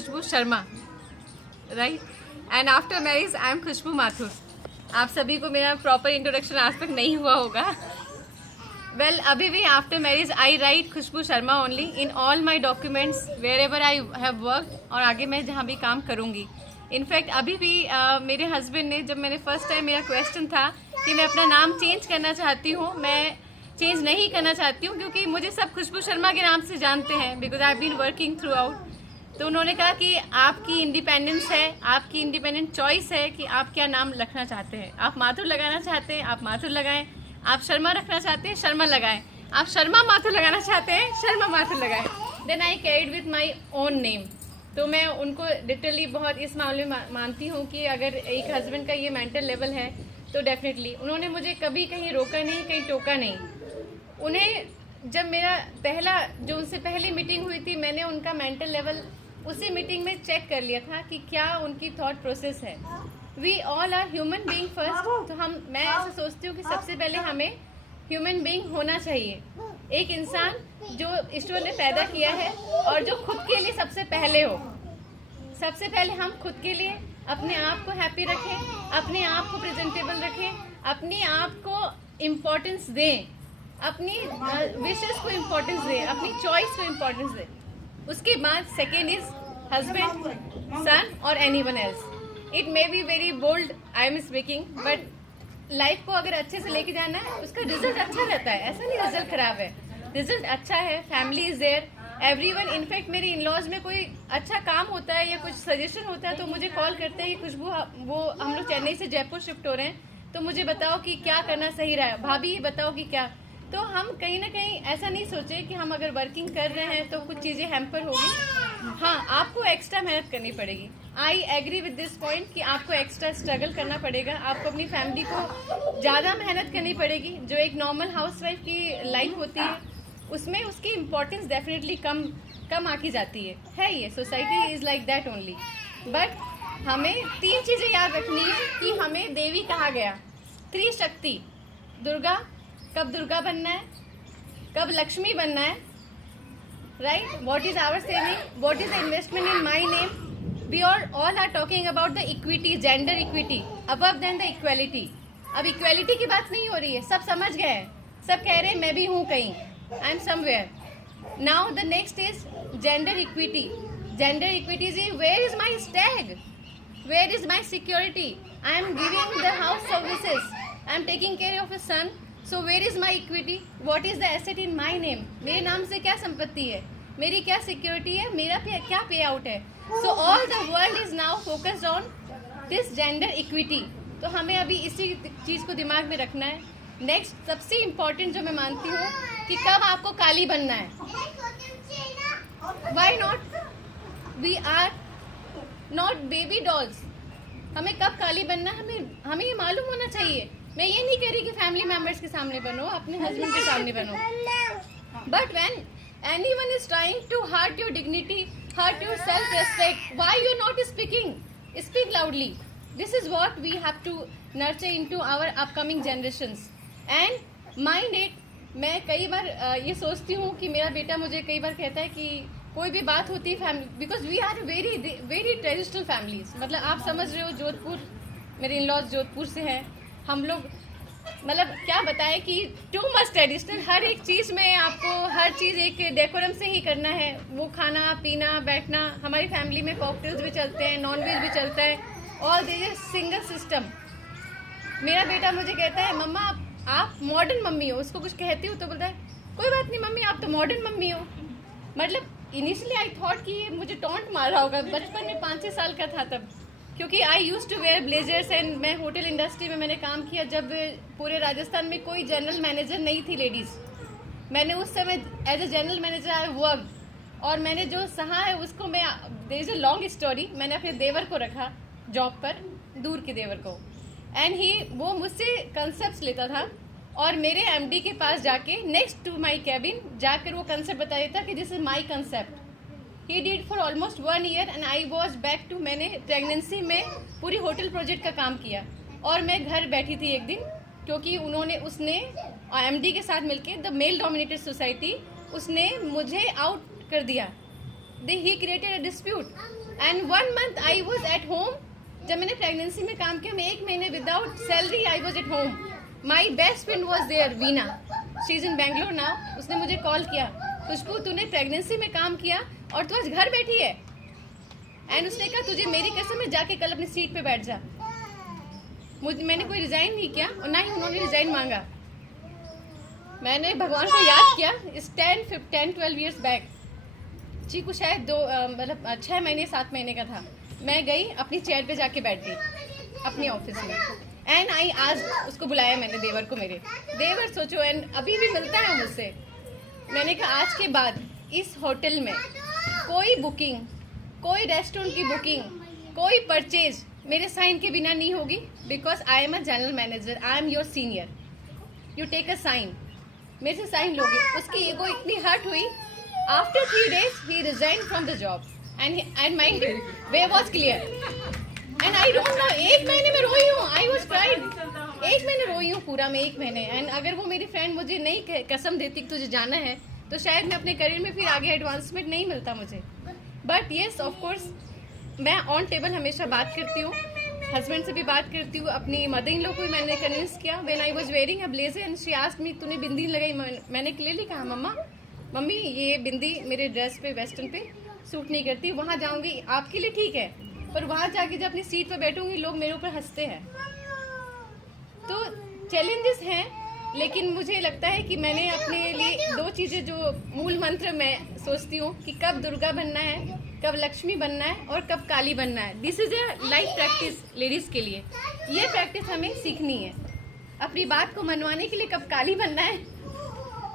Khushboo Sharma, right, and after marriage I am Khushboo Mathur. आप सभी को मेरा प्रॉपर इंट्रोडक्शन आज तक नहीं हुआ होगा। वेल, अभी भी after marriage I write Khushboo Sharma only in all my documents wherever I have work, और आगे मैं जहाँ भी काम करूँगी। इनफैक्ट अभी भी मेरे हस्बैंड ने, जब मैंने फर्स्ट टाइम, मेरा क्वेश्चन था कि मैं अपना नाम चेंज करना चाहती हूँ, मैं चेंज नहीं करना चाहती हूँ क्योंकि मुझे सब खुशबू शर्मा के नाम से जानते हैं, because I have been working throughout. तो उन्होंने कहा कि आपकी इंडिपेंडेंस है, आपकी इंडिपेंडेंट चॉइस है कि आप क्या नाम रखना चाहते हैं। आप माथुर लगाना चाहते हैं, आप माथुर लगाएं। आप शर्मा रखना चाहते हैं, शर्मा लगाएं। आप शर्मा माथुर लगाना चाहते हैं, शर्मा माथुर लगाएं। Then I carried with my own name. तो मैं उनको लिटरली बहुत इस मामले में मानती हूँ कि अगर एक हस्बैंड का ये मेंटल लेवल है तो डेफिनेटली उन्होंने मुझे कभी कहीं रोका नहीं, कहीं टोका नहीं। उन्हें जब मेरा जो उनसे पहली मीटिंग हुई थी, मैंने उनका मेंटल लेवल उसी मीटिंग में चेक कर लिया था कि क्या उनकी थॉट प्रोसेस है। We all are human being first. तो मैं ऐसा सोचती हूँ कि सबसे पहले हमें ह्यूमन बीइंग होना चाहिए, एक इंसान जो ईश्वर ने पैदा किया है और जो खुद के लिए सबसे पहले हो। सबसे पहले हम खुद के लिए अपने आप को हैप्पी रखें, अपने आप को प्रेजेंटेबल रखें, अपने आप को इम्पोर्टेंस दें, अपनी विशेस को इम्पोर्टेंस दें, अपनी चॉइस को इम्पोर्टेंस दें। उसके बाद सेकेंड इज हस्बैंड, सन और anyone else. It may be very bold I am speaking, but life को अगर अच्छे से लेके जाना है, उसका रिजल्ट अच्छा रहता है। ऐसा नहीं रिजल्ट खराब है, रिजल्ट अच्छा है। Family is there, everyone. In fact मेरे इन लॉज में कोई अच्छा काम होता है या कुछ सजेशन होता है तो मुझे कॉल करते हैं कि खुशबू, वो हम लोग चेन्नई से जयपुर शिफ्ट हो रहे हैं, तो मुझे बताओ कि क्या करना सही रहा है, भाभी बताओ कि क्या। तो हम कहीं ना कहीं ऐसा नहीं सोचे कि हम अगर वर्किंग कर रहे हैं तो कुछ चीज़ें हैम्पर होगी। हाँ, आपको एक्स्ट्रा मेहनत करनी पड़ेगी। I agree with this point कि आपको एक्स्ट्रा स्ट्रगल करना पड़ेगा, आपको अपनी फैमिली को ज़्यादा मेहनत करनी पड़ेगी। जो एक नॉर्मल हाउसवाइफ की लाइफ होती है उसमें उसकी इम्पोर्टेंस डेफिनेटली कम आकी जाती है ये society is like that only. But हमें 3 चीज़ें याद रखनी है कि हमें देवी कहा गया, त्रिशक्ति, दुर्गा, कब दुर्गा बनना है, कब लक्ष्मी बनना है, right. What is our saving, what is the investment in my name. We all are talking about the equity, gender equity above than the equality. अब इक्वेलिटी की बात नहीं हो रही है, सब समझ गए हैं, सब कह रहे हैं मैं भी हूँ कहीं, I am somewhere. Now the next is gender equity. Gender equity is where is my stag, where is my security. I am giving the house services, I am taking care of a son, so where is my equity, what is the asset in my name. मेरे नाम से क्या संपत्ति है, मेरी क्या security है, मेरा क्या पे आउट है। So all the world is now focused on this gender equity. तो हमें अभी इसी चीज़ को दिमाग में रखना है। नेक्स्ट सबसे इम्पॉर्टेंट जो मैं मानती हूँ कि कब आपको काली बनना है। Why not, we are not baby dolls. हमें कब काली बनना है हमें ये मालूम होना चाहिए। मैं ये नहीं कह रही कि फैमिली मेंबर्स के सामने बनो, अपने हस्बैंड के सामने बनो, but when anyone is trying to hurt your dignity, hurt your self respect, why you not speaking, speak loudly. This is what we have to nurture into our upcoming generations and mind it. मैं कई बार ये सोचती हूँ कि मेरा बेटा मुझे कई बार कहता है कि कोई भी बात होती है family, because we are very traditional families. मतलब आप समझ रहे हो, जोधपुर, मेरे इन लॉज जोधपुर से हैं हम लोग। मतलब क्या बताएं कि टू मच ट्रेडिशनल। हर एक चीज़ में आपको हर चीज़ एक डेकोरम से ही करना है, वो खाना पीना बैठना। हमारी फैमिली में कॉकटेल्स भी चलते हैं, नॉन वेज भी चलता है, all this is single system. मेरा बेटा मुझे कहता है मम्मा आप मॉडर्न मम्मी हो, उसको कुछ कहती हूँ तो बोलता है कोई बात नहीं मम्मी, आप तो मॉडर्न मम्मी हो। मतलब इनिशियली आई थॉट कि ये मुझे टॉन्ट मार रहा होगा, बचपन में 5-6 साल का था तब, क्योंकि I use to wear blazers and मैं होटल इंडस्ट्री में मैंने काम किया जब पूरे राजस्थान में कोई जनरल मैनेजर नहीं थी लेडीज़। मैंने उस समय as a general manager I work, और मैंने जो सहा है उसको मैं, there is a long story, मैंने अपने देवर को रखा जॉब पर, दूर के देवर को, एंड वो मुझसे कंसेप्ट लेता था और मेरे एमडी के पास जाके नेक्स्ट टू माय कैबिन जाकर वो कंसेप्ट बता देता कि this is my concept. He did for almost 1 year and I was back to. मैंने प्रेगनेंसी में पूरी होटल प्रोजेक्ट का काम किया और मैं घर बैठी थी एक दिन, क्योंकि उसने एमडी के साथ मिलके द मेल डोमिनेटेड सोसाइटी, उसने मुझे आउट कर दिया he created a dispute. And 1 month I was at home. जब मैंने प्रेगनेंसी में काम किया, मैं 1 महीने without salary I was at home. My best friend was there, Veena, she is in Bangalore now. उसने मुझे कॉल किया, खुशबू तूने प्रेगनेंसी में काम किया और तू आज घर बैठी है. एंड उसने कहा तुझे मेरी कसम है, जाके कल अपनी सीट पे बैठ जा. मैंने कोई रिजाइन नहीं किया और ना ही उन्होंने रिजाइन मांगा. मैंने भगवान को याद किया. इस 10-12 ईयर्स बैक, चीकू शायद 6 महीने 7 महीने का था. मैं गई, अपनी चेयर पे जाके बैठ गई अपने ऑफिस में. एंड आई आज उसको बुलाया मैंने, देवर को, मेरे देवर सोचो, एंड अभी भी मिलता है मुझसे. मैंने कहा आज के बाद इस होटल में कोई बुकिंग, कोई रेस्टोरेंट की बुकिंग, कोई परचेज मेरे साइन के बिना नहीं होगी. Because I am a general manager, I am your senior, you take a sign. मेरे से साइन लोगे. उसकी ईगो इतनी हर्ट हुई. After 3 days he resigned from the job and my way was clear. And I don't know, 1 महीने में रोई हूँ. I was crying. 1 महीने रोई हूँ पूरा मैं, 1 महीने. एंड अगर वो मेरी फ्रेंड मुझे नहीं कसम देती कि तुझे जाना है, तो शायद मैं अपने करियर में फिर आगे एडवांसमेंट नहीं मिलता मुझे. बट येस, ऑफ कोर्स, मैं ऑन टेबल हमेशा बात करती हूँ, हस्बैंड से भी बात करती हूँ. अपनी मदर इन लॉ को भी मैंने कन्विंस किया. When I was wearing a blazer and she asked me तूने बिंदी लगाई. मैंने क्लियरली कहा मम्मी ये बिंदी मेरे ड्रेस पे, वेस्टर्न पे सूट नहीं करती. वहाँ जाऊँगी आपके लिए ठीक है, पर वहाँ जाके जब अपनी सीट पर बैठूंगी लोग मेरे ऊपर हंसते हैं. तो चैलेंजेस हैं, लेकिन मुझे लगता है कि मैंने अपने लिए 2 चीज़ें जो मूल मंत्र मैं सोचती हूँ कि कब दुर्गा बनना है, कब लक्ष्मी बनना है और कब काली बनना है. This is a life practice ladies के लिए. ये प्रैक्टिस हमें सीखनी है. अपनी बात को मनवाने के लिए कब काली बनना है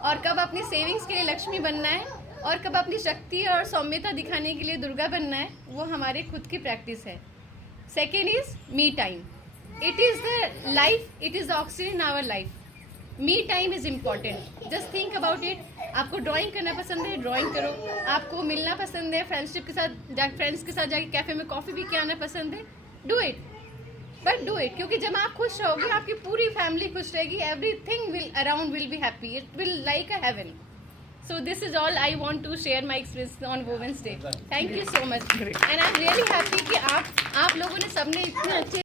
और कब अपनी सेविंग्स के लिए लक्ष्मी बनना है और कब अपनी शक्ति और सौम्यता दिखाने के लिए दुर्गा बनना है, वो हमारे खुद की प्रैक्टिस है. Second is me time. It is the life, it is the oxygen in our life. Me time is important. Just think about it. आपको ड्राइंग करना पसंद है, ड्राइंग करो. आपको मिलना पसंद है, फ्रेंड्स के साथ जाके कैफे में कॉफ़ी पी के आना पसंद है, do it. But do it, क्योंकि जब आप खुश रहोगे आपकी पूरी फैमिली खुश रहेगी. Everything will around will be happy. It will like a heaven. So this is all I want to share my experience on Women's Day. Thank you so much. And I'm really happy कि आप लोगों ने सबने इतने अच्छे